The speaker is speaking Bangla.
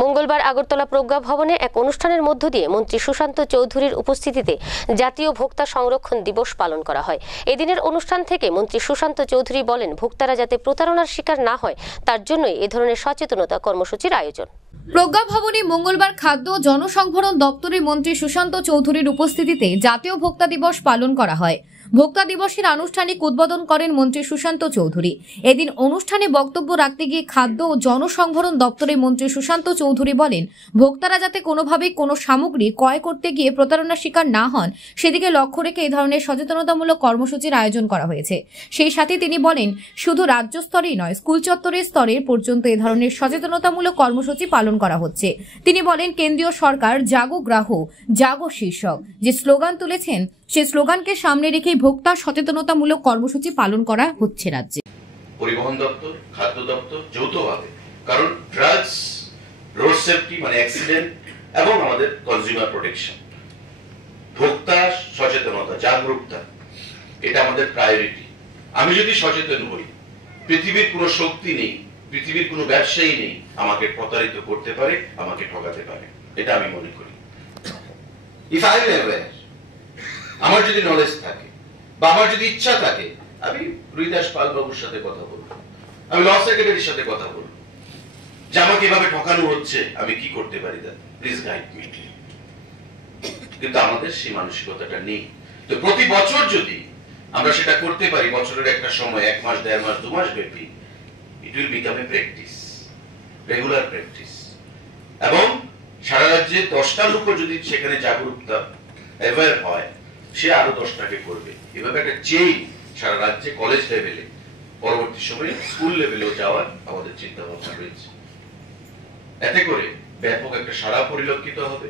মঙ্গলবার আগরতলা প্রজ্ঞা ভবনে এক অনুষ্ঠানের মধ্য দিয়ে মন্ত্রী সুশান্ত চৌধুরীর উপস্থিতিতে জাতীয় ভোক্তা সংরক্ষণ দিবস পালন করা হয়। এদিনের অনুষ্ঠান থেকে মন্ত্রী সুশান্ত চৌধুরী বলেন, ভোক্তারা যাতে প্রতারণার শিকার না হয় তার জন্যই এ ধরনের সচেতনতা কর্মসূচির আয়োজন। প্রজ্ঞা ভবনে মঙ্গলবার খাদ্য ও জনসংভরণ দপ্তরের মন্ত্রী সুশান্ত চৌধুরীর উপস্থিতিতে জাতীয় ভোক্তা দিবস পালন করা হয়। ভোক্তা দিবসের আনুষ্ঠানিক উদ্বোধন করেন মন্ত্রী সুশান্ত চৌধুরী। এদিন অনুষ্ঠানে বক্তব্য রাখতে গিয়ে খাদ্য ও জনসংভরণ দপ্তরের মন্ত্রী সুশান্ত চৌধুরী বলেন, ভোক্তারা যাতে কোনোভাবেই কোনো সামগ্রী ক্রয় করতে গিয়ে প্রতারণার শিকার না হন সেদিকে লক্ষ্য রেখে এই ধরনের সচেতনতামূলক কর্মসূচির আয়োজন করা হয়েছে। সেই সাথে তিনি বলেন, শুধু রাজ্য স্তরেই নয়, স্কুল চত্বরের স্তরে পর্যন্ত এ ধরনের সচেতনতামূলক কর্মসূচি পালন করা হচ্ছে। তিনি বলেন, কেন্দ্রীয় সরকার জাগো গ্রাহক জাগো শীর্ষক যে স্লোগান তুলেছেন সেই স্লোগানকে সামনে রেখেই ভোক্তা সচেতনতামূলক কর্মসূচি পালন করা হচ্ছে রাজ্যে। পরিবহন দপ্তর, খাদ্য দপ্তর যৌথভাবে, কারণ ড্রাগস, রোড সেফটি মানে অ্যাক্সিডেন্ট এবং আমাদের কনজিউমার প্রোটেকশন, ভোক্তা সচেতনতা, জাগরুকতা, এটা আমাদের প্রায়োরিটি। আমি যদি সচেতন হই, পৃথিবীর কোনো শক্তি নেই, পৃথিবীর কোনো ব্যবসায়ী নেই আমাকে প্রতারিত করতে পারে, আমাকে ঠকাতে পারে, এটা আমি মনে করি। ইফ আই এম অ্যাওয়্যার, আমার যদি নলেজ থাকে বা আমার যদি ইচ্ছা থাকে, আমি রুইদাস পাল বাবুর সাথে কথা বলবো, আমি ল সেক্রেটারির সাথে কথা বলবো যে আমাকে এভাবে ঠকানো হচ্ছে, আমি কি করতে পারি, প্লিজ গাইড মি। কিন্তু আমাদের সেই মানসিকতাটা নেই। তো প্রতি বছর যদি আমরা সেটা করতে পারি, বছরের একটা সময়, 1 মাস, 1.5 মাস, 2 মাস ব্যাপী, it will become a practice, regular practice. এবং সারা রাজ্যে 10টা লোক যদি সেখানে জাগরুকতা অ্যাওয়্যার হয়, সে আরো 10টাকে করবে। এভাবে একটা চেইন সারা রাজ্যে, কলেজ লেভেলে, পরবর্তী সময়ে স্কুল লেভেলেও যাওয়ার আমাদের চিন্তা ভাবনা রয়েছে। এতে করে ব্যাপক একটা সাড়া পরিলক্ষিত হবে।